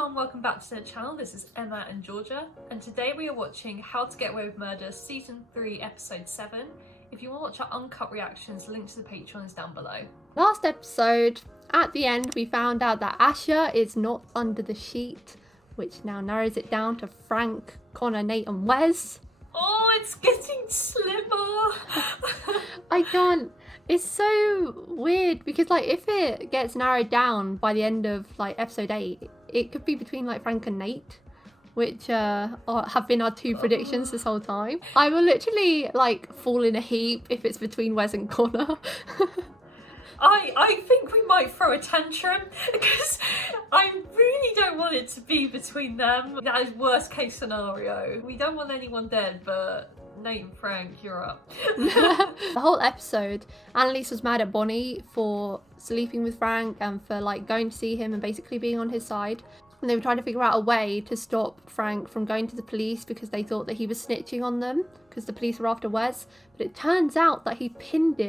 everyone, welcome back to the channel. This is Emma and Georgia, and today we are watching How to Get Away with Murder Season 3 Episode 7. If you want to watch our uncut reactions, the link to the Patreon is down below. Last episode, at the end, we found out that Asher is not under the sheet, which now narrows it down to Frank, Connor, Nate and Wes. Oh, it's getting slimmer! I can't. It's so weird because, like, if it gets narrowed down by the end of, like, episode 8, it could be between, like, Frank and Nate, which have been our two predictions this whole time. I will literally, like, fall in a heap if it's between Wes and Connor. I think we might throw a tantrum because I really don't want it to be between them. That is worst case scenario. We don't want anyone dead, but Nate and Frank, you're up. The whole episode, Annalise was mad at Bonnie for sleeping with Frank and for, like, going to see him and basically being on his side. And they were trying to figure out a way to stop Frank from going to the police because they thought that he was snitching on them because the police were after Wes. But it turns out that he pinned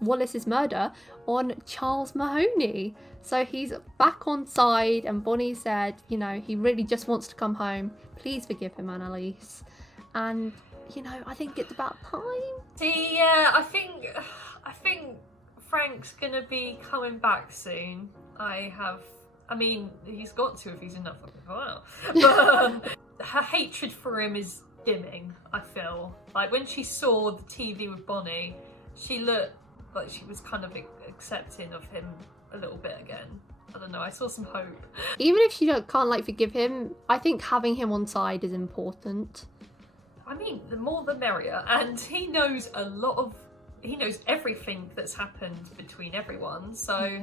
Wallace's murder on Charles Mahoney. So he's back on side, and Bonnie said, you know, he really just wants to come home. Please forgive him, Annalise. And, you know, I think it's about time. See, yeah, I think Frank's gonna be coming back soon. I mean, he's got to if he's in that fucking file. But her hatred for him is dimming, I feel. Like, when she saw the TV with Bonnie, she looked like she was kind of accepting of him a little bit again. I don't know, I saw some hope. Even if she can't, like, forgive him, I think having him on side is important. I mean, the more the merrier, and he knows everything that's happened between everyone, so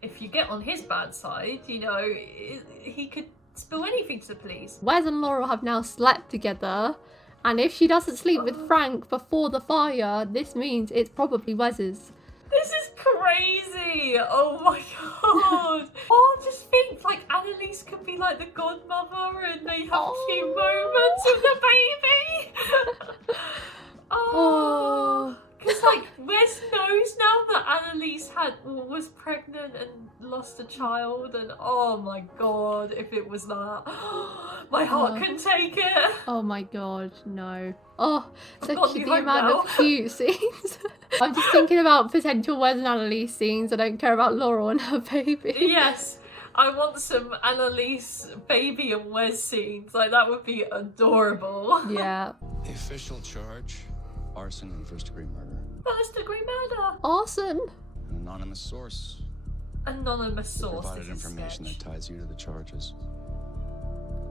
if you get on his bad side, you know, he could spill anything to the police. Wes and Laurel have now slept together, and if she doesn't sleep with Frank before the fire, this means it's probably Wes's. This is crazy! Oh my god! Oh, just think, like, Annalise could be like the godmother and they have a few moments with the baby! Oh. Because, like, Wes knows now that Annalise was pregnant and lost a child, and oh my god, if it was that, my heart couldn't take it. Oh my god, no. Oh, so the amount of cute scenes. I'm just thinking about potential Wes and Annalise scenes. I don't care about Laurel and her baby. Yes, I want some Annalise baby and Wes scenes. Like, that would be adorable. Yeah. The official charge: arson and first-degree murder. First-degree murder. Arson. An anonymous source. Anonymous source. Provided information that ties you to the charges.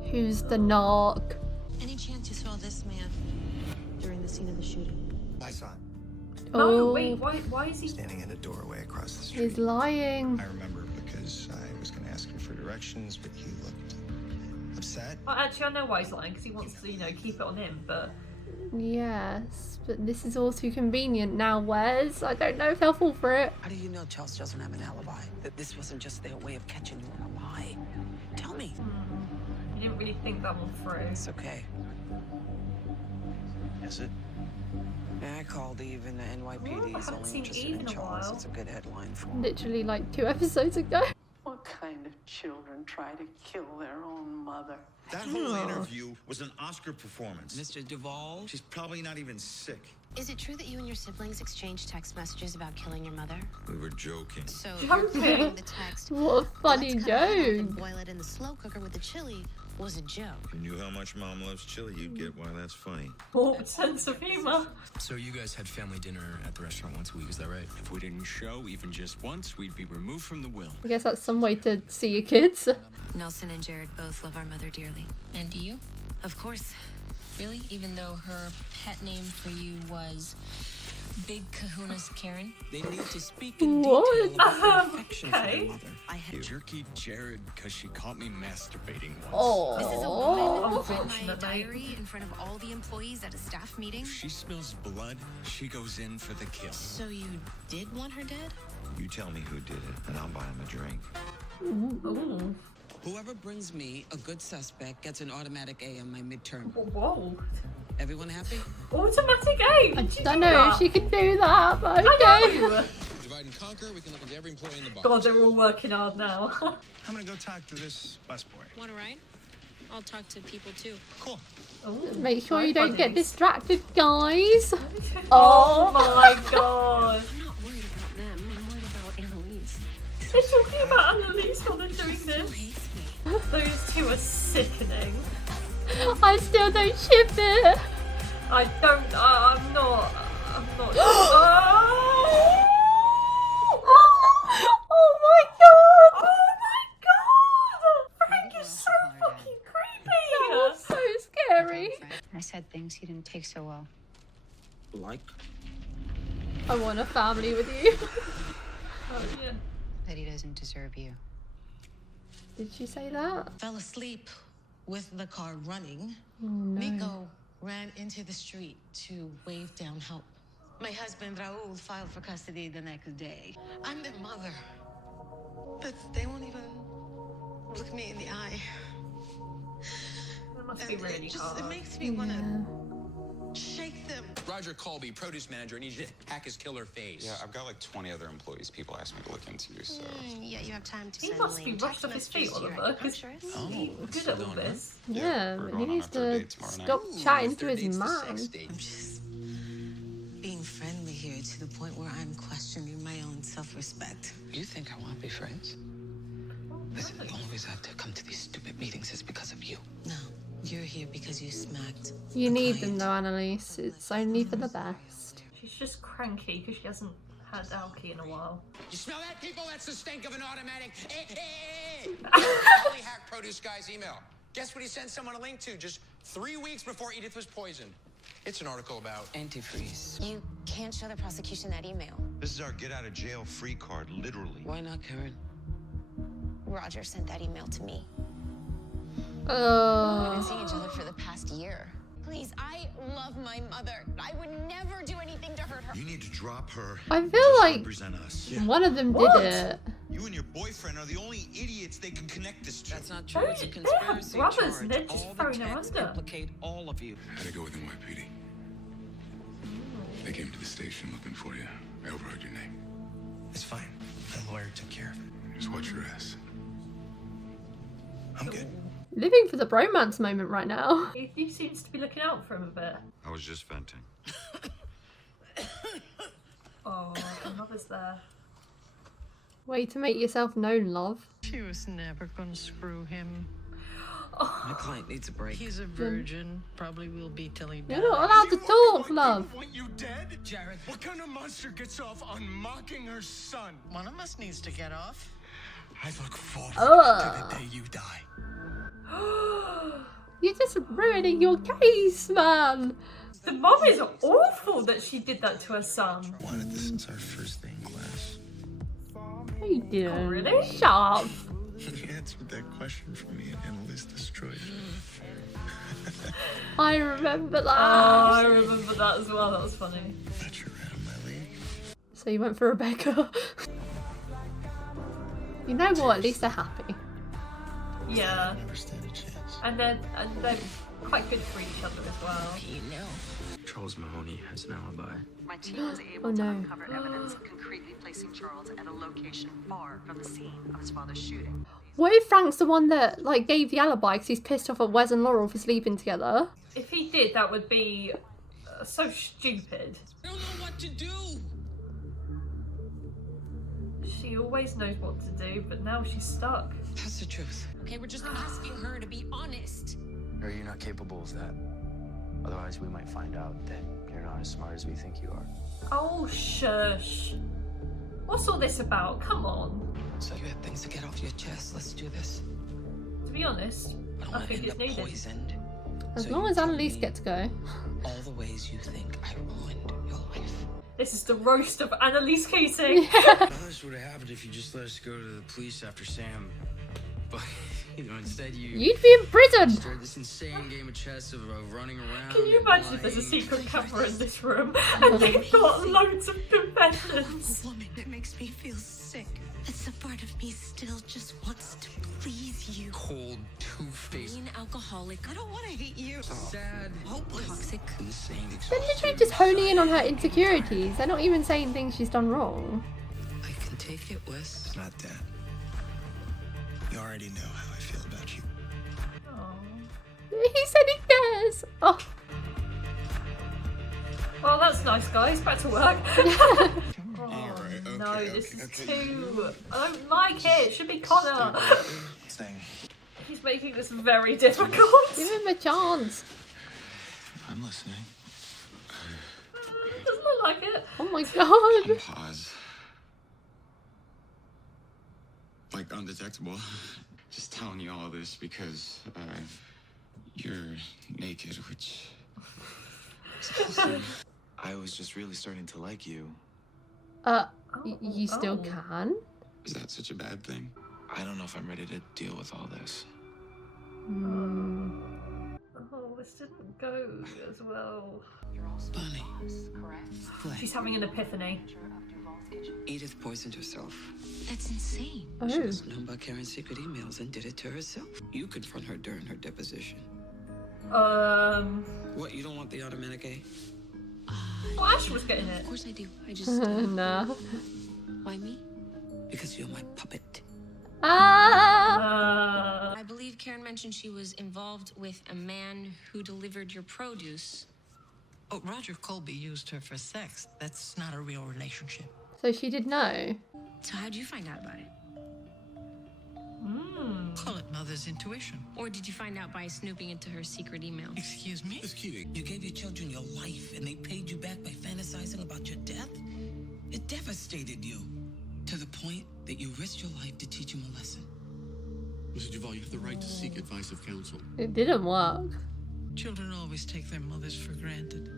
Who's the narc? Any chance you saw this man during the scene of the shooting? I saw him. Oh, wait, why is he standing in a doorway across the street? He's lying. I remember because I was going to ask him for directions, but he looked upset. Oh, actually, I know why he's lying, because he wants to, you know, keep it on him, but... Yes, but this is all too convenient now, Wes. I don't know if they'll fall for it. How do you know Charles doesn't have an alibi? That this wasn't just their way of catching you in a lie? Tell me. You didn't really think that one through. It's okay. Is it? Yeah, I called Eve, and the NYPD is only interested in Charles. It's a good headline for him. Literally like 2 episodes ago. What kind of children try to kill their own mother? That whole interview was an Oscar performance. Mr. Duvall? She's probably not even sick. Is it true that you and your siblings exchanged text messages about killing your mother? We were joking. So you're claiming the text, What a funny "Let's cut a ham up joke. and boil it in the slow cooker with the chili," was a joke. If you knew how much Mom loves chili, you'd get why that's funny. Warped sense of humor. So you guys had family dinner at the restaurant once a week, is that right? If we didn't show even just once, we'd be removed from the will. I guess that's some way to see your kids. Nelson and Jared both love our mother dearly. And do you? Of course. Really? Even though her pet name for you was Big Kahuna's Karen? They need to speak in What? detail about their affection for Okay. their mother. I had Jerky Jared because she caught me masturbating once. Oh. This is a woman who read Unfortunately. my diary in front of all the employees at a staff meeting. If she smells blood, she goes in for the kill. So you did want her dead? You tell me who did it, and I'll buy him a drink. Ooh. Whoever brings me a good suspect gets an automatic A on my midterm. Whoa. Everyone happy? Automatic A. I don't know if she can do that, but okay. I know. divide and conquer. We can look into every employee in the bar. God, they're all working hard now. I'm gonna go talk to this busboy. Want to ride? I'll talk to people too. Cool. Ooh, Make sure you hi, don't get buddies. distracted, guys. Oh my god. I'm not worried about them. I'm worried about Annalise. They're talking about Annalise while they're doing Still this. hates me. Those two are sickening. I still don't ship it. I don't. I'm not. Oh! Oh my god. Oh my god! Frank is so fucking creepy. That was so scary. I said things he didn't take so well. Like? I want a family with you. Oh yeah. That he doesn't deserve you. Did she say that? Fell asleep with the car running. Oh no. Nico ran into the street to wave down help. My husband, Raul, filed for custody the next day. I'm their mother. But they won't even look me in the eye. That must be And really it hard. makes me want to shake them. Roger Colby, produce manager, needs you to hack his killer face. Yeah, I've got like 20 other employees people ask me to look into, so. Yeah, you have time to He send must be Lane rushed text off his feet, messages to your Oliver, because acupuncturist. he's good at all this. Yeah, we're but he going on needs our third to date tomorrow night. stop chatting to Third his date's the sex mind. date. I'm just being friendly here to the point where I'm questioning my own self-respect. You think I want to be friends? Listen, the only reason I have to come to these stupid meetings is because of you. No, you're here because you smacked. You a need client. them though, Annalise. It's only for the best. She's just cranky because she hasn't had alky in a while. You smell that, people? That's the stink of an automatic. Only hacked produce guy's email. Guess what he sent someone a link to just 3 weeks before Edith was poisoned? It's an article about Antifreeze. You can't show the prosecution that email. This is our get out of jail free card, literally. Why not, Karen? Roger sent that email to me. We've been Oh. seeing each other for the past year. Please, I love my mother. I would never do anything to hurt her. You need to drop her. I feel Just like represent us. one of them What? did it. You and your boyfriend are the only idiots they can connect this to. That's not true. It's a They're conspiracy brothers, charge. and they're just All throwing the them texts under. implicate all of you. I had to go with NYPD. They came to the station looking for you. I overheard your name. It's fine. The lawyer took care of it. Just watch your ass. I'm good. Living for the bromance moment right now. He seems to be looking out for him a bit. I was just venting. Oh, the mother's there. Way to make yourself known, love. She was never gonna screw him. My client needs a break. He's a virgin. Probably will be till he dies. You're not allowed to talk, love. Want you dead? Jared, what kind of monster gets off on mocking her son? One of us needs to get off. I look forward Ugh. to the day you die. You're just ruining your case, man. The mom is awful that she did that to her son. Wanted this since our first day in class. No, you didn't. Oh, really? Shut up. You answered that question for me and Annalise destroyed it. I remember that. Oh, I remember that as well. That was funny. Thought you were out of my league. So you went for Rebecca. You know what? At least they're happy. Yeah, Never stand a chance. and they're quite good for each other as well. You know. Charles Mahoney has an alibi. My team was able Oh, to no. uncover evidence concretely placing Charles at a location far from the scene of his father's shooting. What if Frank's the one that like gave the alibi because he's pissed off at Wes and Laurel for sleeping together? If he did, that would be so stupid. I don't know what to do. She always knows what to do, but now she's stuck. That's the truth. Okay, we're just asking her to be honest. Are you not capable of that? Otherwise, we might find out that you're not as smart as we think you are. Oh, shush. What's all this about? Come on. So you had things to get off your chest. Let's do this. To be honest, I don't I want to think end it's up needed. poisoned. As So long you as tell Annalise me gets to go. all the ways you think I ruined your life. This is the roast of Annalise Keating. None of this would have happened if you just let us go to the police after Sam. But, instead You'd be in prison. started this insane game of chess of running around. Can you and imagine if there's a lying. secret camera in this room and they've got loads of confessions? A woman that makes me feel sick. It's a part of me still just wants to please you. Cold, two-faced, Being alcoholic, I don't want to hate you. sad, Hopeless. toxic. insane, They're literally just honing in on her insecurities. They're not even saying things she's done wrong. Take it, Wes. It's not that. You already know how I feel about you. He said he cares. Oh. Well, that's nice, guys. Back to work. No, this is too... I don't like it. It should be Connor. He's making this very difficult. Give him a chance. I'm listening. Doesn't look like it. Oh my god. Pause. Like undetectable. Just telling you all this because you're naked, which... I was just really starting to like you. You still can? Is that such a bad thing? I don't know if I'm ready to deal with all this. Oh, this didn't go as well. Bunny. She's having an epiphany. Edith poisoned herself. That's insane. She was known by carrying secret emails and did it to herself. You confront her during her deposition. What, you don't want the automatic A? Well, Ash was getting it. Of course I do. I just... No. Why me? Because you're my puppet. I believe Karen mentioned she was involved with a man who delivered your produce. Oh, Roger Colby used her for sex. That's not a real relationship. So she did know. So how'd you find out about it? Call it mother's intuition. Or did you find out by snooping into her secret emails? Excuse me? It's kidding. You gave your children your life and they paid you back by fantasizing about your death? It devastated you. To the point that you risked your life to teach them a lesson. Mr. Duvall, you have the right to seek advice of counsel. It didn't work. Children always take their mothers for granted.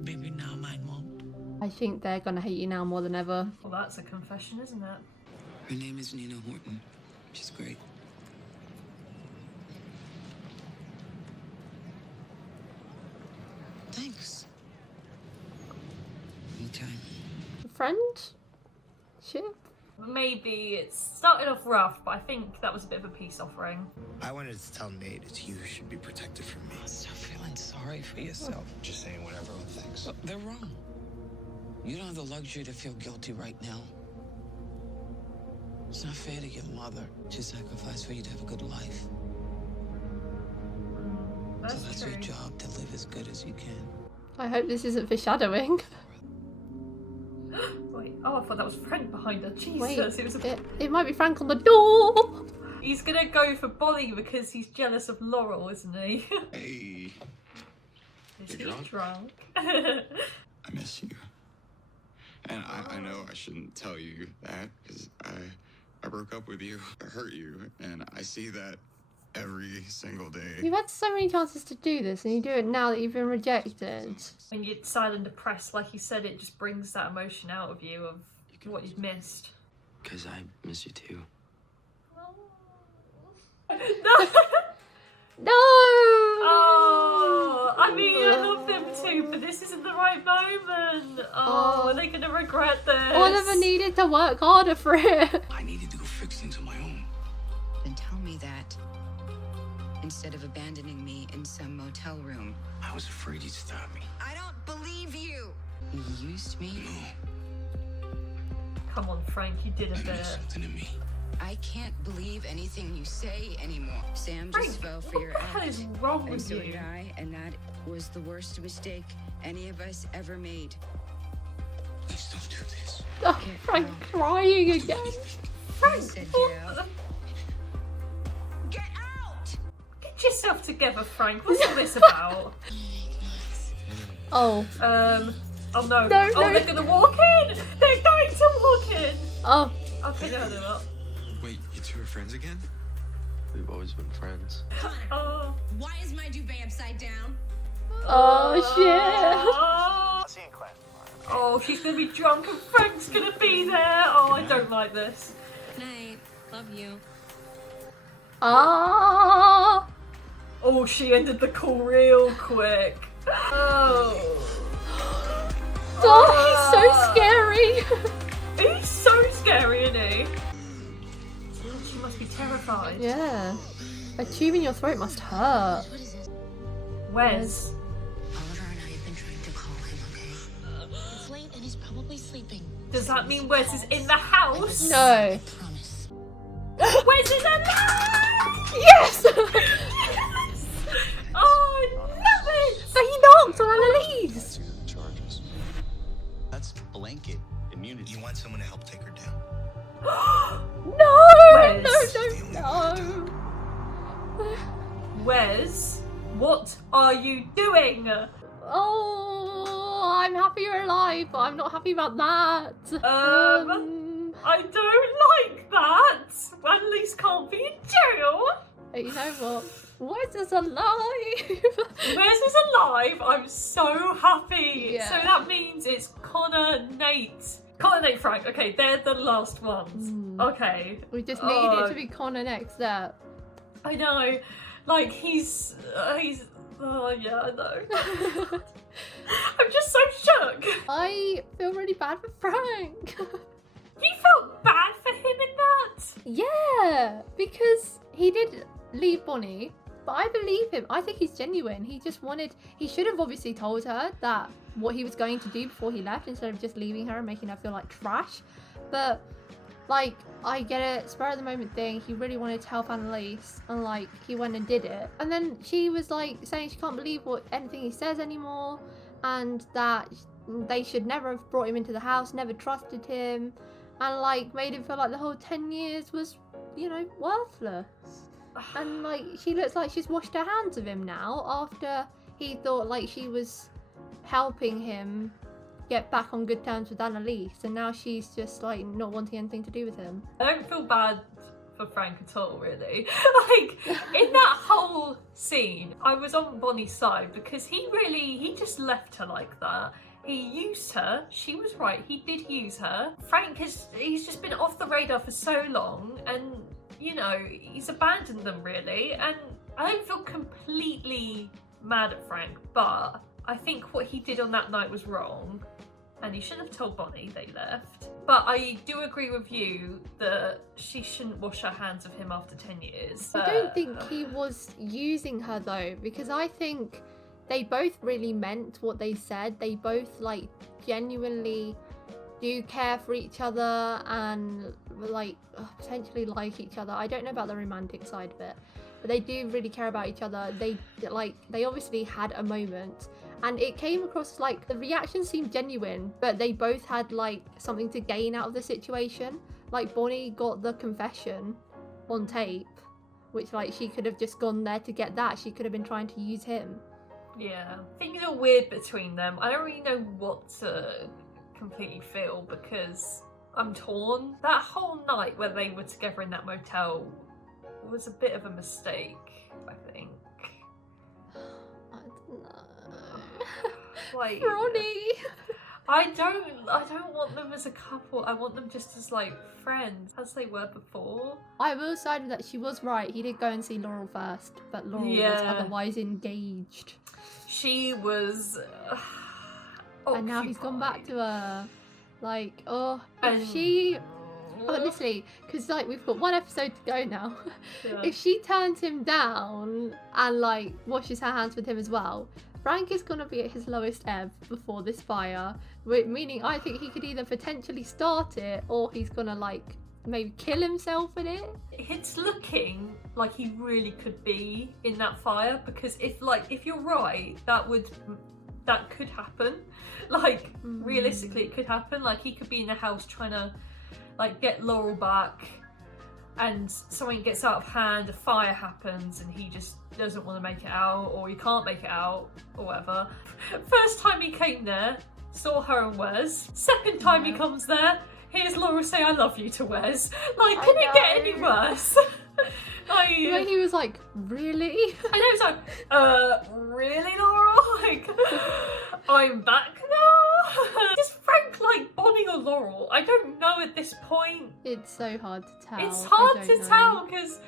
Maybe now mine won't. I think they're gonna hate you now more than ever. Well, that's a confession, isn't it? Her name is Nina Horton. She's great. Thanks. Anytime. Friendship? Maybe it's started off rough, but I think that was a bit of a peace offering. I wanted to tell Nate it's you who should be protected from me. Stop feeling sorry for yourself. Just saying what everyone thinks. Look, they're wrong. You don't have the luxury to feel guilty right now. It's not fair to your mother. She sacrificed for you to have a good life. So that's your job, to live as good as you can. I hope this isn't foreshadowing. Wait, oh, I thought that was Frank behind her. Jesus, Wait, it was it might be Frank on the door. He's gonna go for Bonnie because he's jealous of Laurel, isn't he? Hey. Is he drunk? drunk? I miss you. And I know I shouldn't tell you that because I broke up with you. I hurt you. And I see that every single day. You've had so many chances to do this and you do it now that you've been rejected. When you're sad and depressed, like you said, it just brings that emotion out of you of what you've missed. Because I miss you too. No! No! Oh, I mean, I love them too, but this isn't the right moment. Oh, are they going to regret this? Oliver needed to work harder for it. I needed to go fix things on my own. Then tell me that instead of abandoning me in some motel room. I was afraid you'd stop me. I don't believe you. You used me. No, Come on, Frank, you did a I meant bit. something to me. I can't believe anything you say anymore. Sam Frank, just fell for what your the hell act. is wrong And with so you? did I, and that was the worst mistake any of us ever made. Please don't do this. Oh, Frank crying again. I said get out. Get out! Get yourself together, Frank. What's all this about? Oh. Oh no. No, Oh, no. they're gonna walk in! They're going to walk in! Oh. I'll pick her up. Wait, you two are friends again? We've always been friends. Oh. Why is my duvet upside down? Oh, shit. Oh, she's gonna be drunk and Frank's gonna be there. Oh, I don't like this. Night. Love you. Ah. Oh, she ended the call real quick. Oh. Oh, he's so scary. He's so scary, isn't he? She must be terrified. Yeah. A tube in your throat must hurt. What is it? Wes. Oliver and I have been trying to call him, okay? It's late and he's probably sleeping. Does that mean Wes is in the house? No. Wes is alive! Yes! Yes! Oh, I love it! So he knocked on Annalise. The charges. That's blanket immunity. You want someone to help take her down? No! Wes. No. Wes, what are you doing? Oh, I'm happy you're alive, but I'm not happy about that. I don't like that. Annalise can't be in jail. You know what? Wes is alive. Wes is alive. I'm so happy. Yeah. So that means it's Connor, Nate, Frank. Okay, they're the last ones. Okay. We just need it to be Connor next up. I know. Like he's. Oh yeah, I know. I'm just so shook. I feel really bad for Frank. You felt bad for him in that? Yeah, because he did leave Bonnie, but I believe him. I think he's genuine. He just wanted. He should have obviously told her that what he was going to do before he left, instead of just leaving her and making her feel like trash. But like, I get it, spur of the moment thing. He really wanted to help Annalise, and like, he went and did it. And then she was like saying she can't believe anything he says anymore, and that they should never have brought him into the house, never trusted him, and like made him feel like the whole 10 years was, you know, worthless. And like, she looks like she's washed her hands of him now after he thought like she was helping him get back on good terms with Annalise, and now she's just like not wanting anything to do with him. I don't feel bad for Frank at all, really. Like, in that whole scene, I was on Bonnie's side because he just left her like that. He used her. She was right. He did use her. Frank he's just been off the radar for so long, and you know, he's abandoned them really. And I don't feel completely mad at Frank, but I think what he did on that night was wrong. And he shouldn't have told Bonnie they left. But I do agree with you that she shouldn't wash her hands of him after 10 years. I don't think he was using her though, because I think they both really meant what they said. They both like genuinely do care for each other and like potentially like each other. I don't know about the romantic side of it, but they do really care about each other. They obviously had a moment, and it came across like the reaction seemed genuine, but they both had like something to gain out of the situation. Like Bonnie got the confession on tape, which like she could have just gone there to get that. She could have been trying to use him. Yeah, things are weird between them. I don't really know what to completely feel because I'm torn. That whole night where they were together in that motel was a bit of a mistake, I think. I don't know. Like, Ronnie. I don't want them as a couple. I want them just as like friends, as they were before. I will side that she was right. He did go and see Laurel first, but Laurel was otherwise engaged. She was. And now he's gone back to her. Like, oh, if she. Honestly, because like we've got one episode to go now. Yeah. If she turns him down and like washes her hands with him as well, Frank is gonna be at his lowest ebb before this fire. Meaning, I think he could either potentially start it or he's gonna like maybe kill himself in it. It's looking like he really could be in that fire because if you're right, that could happen. Like realistically, it could happen. Like he could be in the house trying to like get Laurel back, and something gets out of hand, a fire happens, and he just doesn't want to make it out, or he can't make it out, or whatever. First time he came there, saw her and Wes. Second time he comes there, here's Laurel say "I love you" to Wes. Like, can it get any worse? Like, when he was like, really? And I was like, really, Laurel? Like, I'm back now? Is Frank like Bonnie or Laurel? I don't know at this point. It's so hard to tell. It's hard to tell because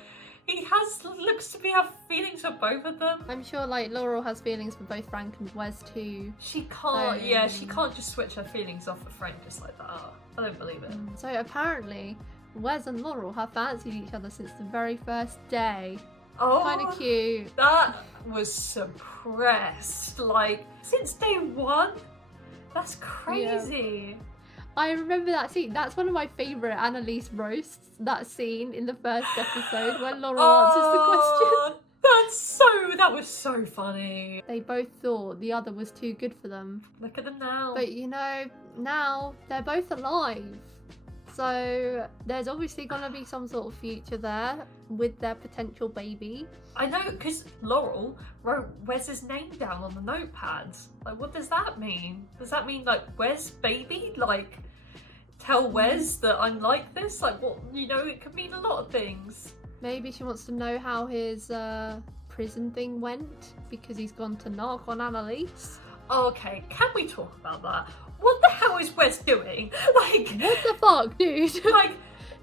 he looks to have feelings for both of them. I'm sure like Laurel has feelings for both Frank and Wes too. She can't, she can't just switch her feelings off for Frank just like that. I don't believe it. So apparently, Wes and Laurel have fancied each other since the very first day. Oh, kind of cute. That was suppressed. Like, since day one? That's crazy. Yeah. I remember that scene. That's one of my favourite Annalise roasts, that scene in the first episode when Laurel answers the question. That was so funny. They both thought the other was too good for them. Look at them now. But you know, now they're both alive. So there's obviously going to be some sort of future there with their potential baby. I know, because Laurel wrote Wes's name down on the notepad. Like, what does that mean? Does that mean, like, Wes baby? Like, tell Wes that I'm like this? Like, what, you know, it could mean a lot of things. Maybe she wants to know how his prison thing went because he's gone to knock on Annalise. Okay, can we talk about that? What the hell is Wes doing? Like, what the fuck, dude? Like,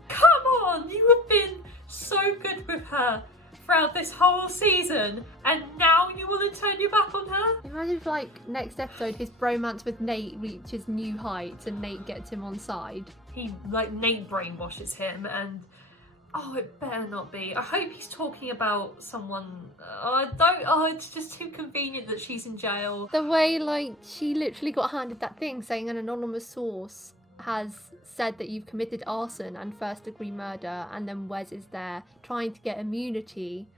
come on, you have been so good with her throughout this whole season, and now you want to turn your back on her? Imagine if, like, next episode his bromance with Nate reaches new heights and Nate gets him on side. Nate brainwashes him, and oh, it better not be. I hope he's talking about someone. It's just too convenient that she's in jail. The way, like, she literally got handed that thing saying an anonymous source has said that you've committed arson and first-degree murder, and then Wes is there trying to get immunity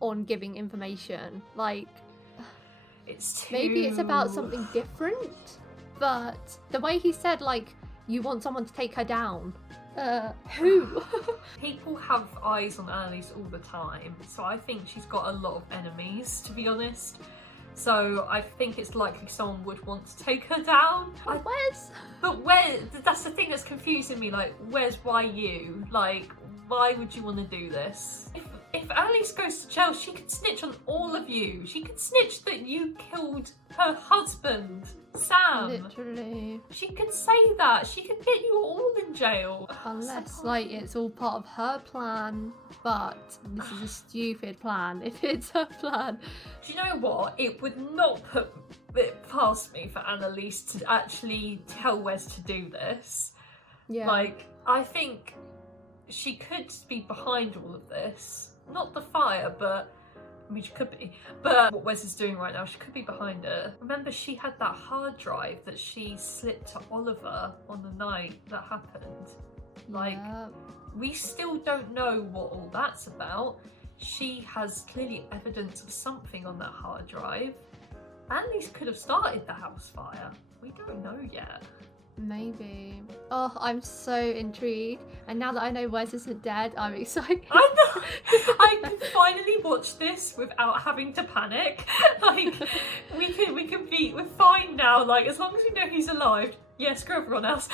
on giving information. Like, it's too... maybe it's about something different, but the way he said, like, you want someone to take her down. Who? People have eyes on Annalise all the time, so I think she's got a lot of enemies, to be honest. So I think it's likely someone would want to take her down. Wes? But Wes, that's the thing that's confusing me, like, Wes, why you? Like, why would you want to do this? If Annalise goes to jail, she could snitch on all of you. She could snitch that you killed her husband, Sam. Literally. She could say that. She could get you all in jail. Unless, like, it's all part of her plan. But this is a stupid plan if it's her plan. Do you know what? It would not put it past me for Annalise to actually tell Wes to do this. Yeah. Like, I think she could be behind all of this. Not the fire, but I mean, she could be. But what Wes is doing right now, she could be behind it. Remember, she had that hard drive that she slipped to Oliver on the night that happened. Like, we still don't know what all that's about. She has clearly evidence of something on that hard drive. Annalise could have started the house fire. We don't know yet. Maybe. Oh, I'm so intrigued. And now that I know Wes isn't dead, I'm excited. I know! I can finally watch this without having to panic. Like, we're fine now. Like, as long as we know he's alive. Yeah, screw everyone else.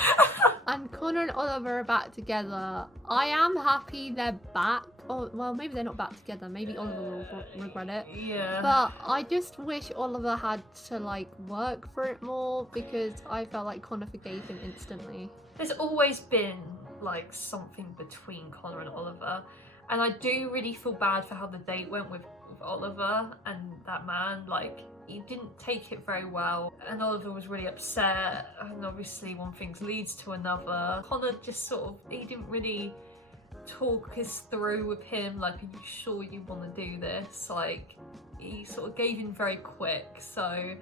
And Connor and Oliver are back together. I am happy they're back. Oh, well, maybe they're not back together. Maybe Oliver will regret it. Yeah. But I just wish Oliver had to, like, work for it more, because I felt like Connor forgave him instantly. There's always been, like, something between Connor and Oliver. And I do really feel bad for how the date went with Oliver and that man. Like, he didn't take it very well, and Oliver was really upset, and obviously one thing leads to another. Connor just sort of, he didn't really talk us through with him, like, are you sure you want to do this? Like, he sort of gave in very quick, so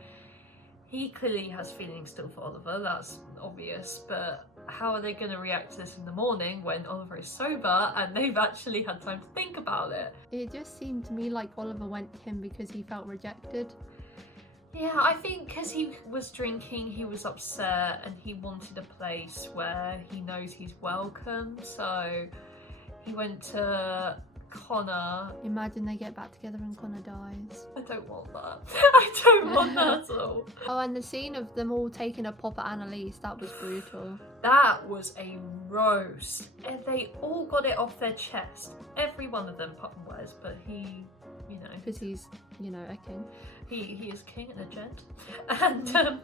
he clearly has feelings still for Oliver, that's obvious, but how are they going to react to this in the morning when Oliver is sober and they've actually had time to think about it? It just seemed to me like Oliver went to him because he felt rejected. Yeah, I think because he was drinking, he was upset and he wanted a place where he knows he's welcome. So he went to Connor. Imagine they get back together and Connor dies. I don't want that. I don't want that at all. Oh, and the scene of them all taking a pop at Annalise, that was brutal. That was a roast. And they all got it off their chest. Every one of them, apart from Wes, but he, you know. Because he's, you know, a king. He is king and a gent. And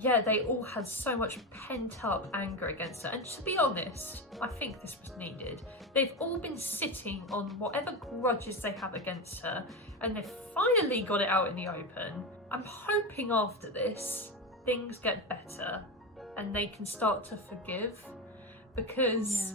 yeah, they all had so much pent up anger against her. And to be honest, I think this was needed. They've all been sitting on whatever grudges they have against her, and they've finally got it out in the open. I'm hoping after this, things get better and they can start to forgive, because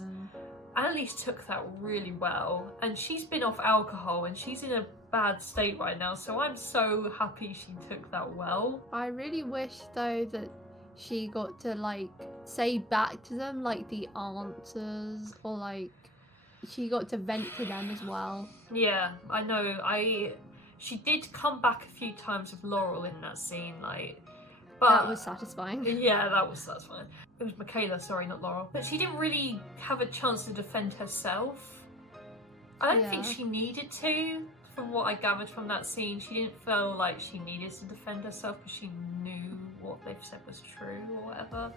Annalise took that really well, and she's been off alcohol and she's in a bad state right now, so I'm so happy she took that well. I really wish though that she got to, like, say back to them like the answers, or like she got to vent to them as well. Yeah, I know. She did come back a few times with Laurel in that scene, like. But that was satisfying. Yeah, that was satisfying. It was Michaela, sorry, not Laurel. But she didn't really have a chance to defend herself. I don't think she needed to. From what I gathered from that scene, she didn't feel like she needed to defend herself because she knew what they've said was true or whatever,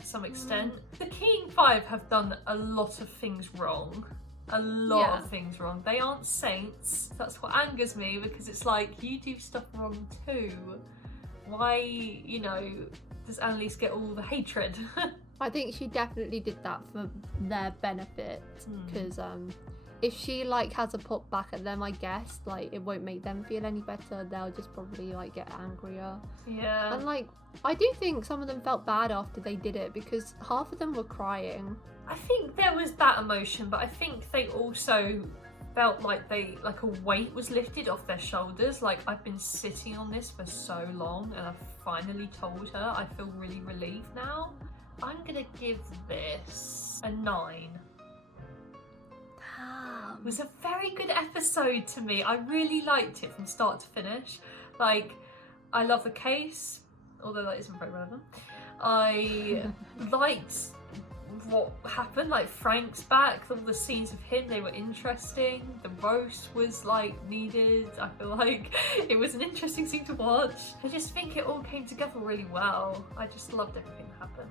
to some extent. The King Five have done a lot of things wrong. A lot of things wrong. They aren't saints. That's what angers me, because it's like, you do stuff wrong too. Why, you know, does Annalise get all the hatred? I think she definitely did that for their benefit, because if she like has a pop back at them, I guess like it won't make them feel any better. They'll just probably like get angrier. Yeah. And like I do think some of them felt bad after they did it, because half of them were crying. I think there was that emotion, but I think they also felt like a weight was lifted off their shoulders. Like, I've been sitting on this for so long and I've finally told her. I feel really relieved now. I'm gonna give this a 9. It was a very good episode to me. I really liked it from start to finish. Like, I love the case, although that isn't very relevant. I liked what happened, like Frank's back, all the scenes of him, they were interesting. The roast was like needed. I feel like it was an interesting scene to watch. I just think it all came together really well. I just loved everything that happened.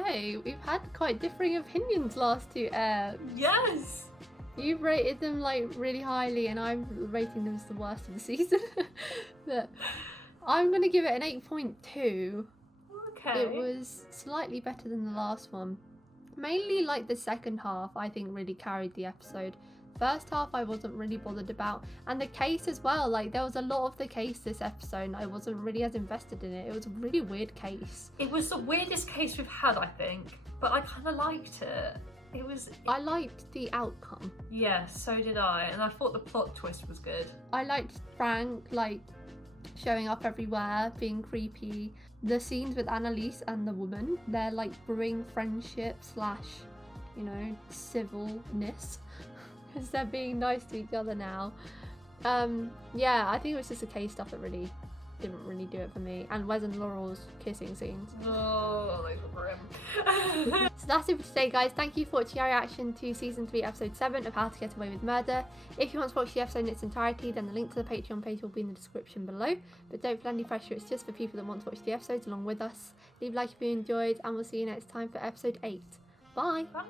Okay, we've had quite differing opinions last 2 airs. Yes! You've rated them like really highly and I'm rating them as the worst of the season. But I'm gonna give it an 8.2. Okay. It was slightly better than the last one. Mainly like the second half I think really carried the episode. First half I wasn't really bothered about, and the case as well. Like, there was a lot of the case this episode and I wasn't really as invested in it. It was a really weird case. It was the weirdest case we've had, I think, but I kind of liked it. I liked the outcome. Yeah, so did I, and I thought the plot twist was good. I liked Frank like showing up everywhere, being creepy. The scenes with Annalise and the woman, they're like brewing friendship / you know, civilness, because they're being nice to each other now. Yeah, I think it was just the case stuff that really didn't really do it for me, and Wes and Laurel's kissing scenes. Oh, they were grim. So that's it for today, guys. Thank you for watching our reaction to season 3 episode 7 of How to Get Away with Murder. If you want to watch the episode in its entirety, then the link to the Patreon page will be in the description below, but don't feel any pressure. It's just for people that want to watch the episodes along with us. Leave a like if you enjoyed, and we'll see you next time for episode 8. Bye. Bye.